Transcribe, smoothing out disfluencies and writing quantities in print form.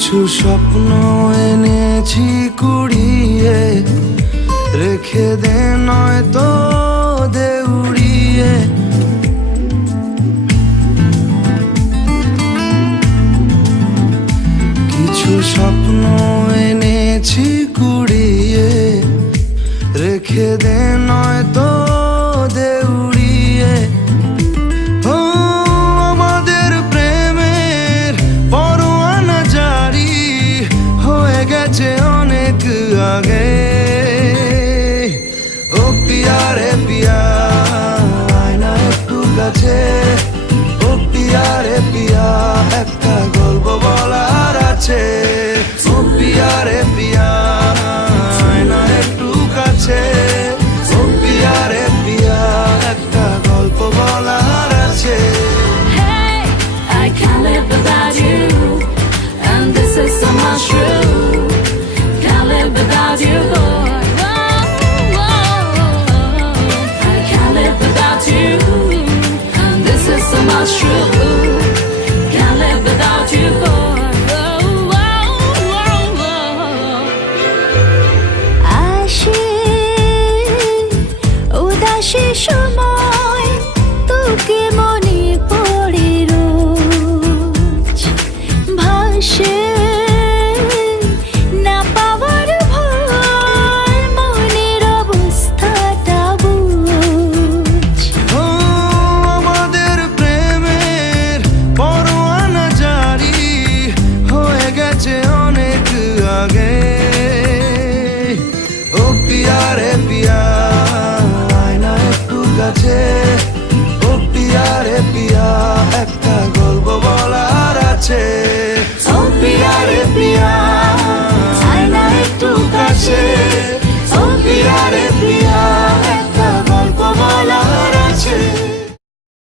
কিছু স্বপ্ন এনেছি কুড়িয়ে, রেখে দে নয়তো দে উড়িয়ে। কিছু স্বপ্ন এনেছি কুড়িয়ে, রেখে দে নয়তো দে উড়িয়ে। আমাদের প্রেমের পরোয়ানা জারি হয়ে গেছে অনেক আগে। ও পিয়া রে পিয়া, আয় না একটু কাছে। ও পিয়া রে পিয়া, একটা গল্প বলার আছে। ও পিয়া রে পিয়া, আয় না একটু কাছে। ও পিয়া রে পিয়া, একটা গল্প বলার আছে। Hey, I can't live without you, and this is so much true. Can't live without you, boy. Oh, oh, oh. I can't live without you, and this is so much true. Can't live without you, boy. Oh, oh, oh, oh. Ashiq উদাসী সময় তোকে মনে পড়ে রোজ। ভাসে না পাওয়ার ভয়, মনের অবস্থাটা বুঝ। আমাদের প্রেমের পরোয়ানা জারি হয়ে গেছে অনেক আগে। ও পিয়া রে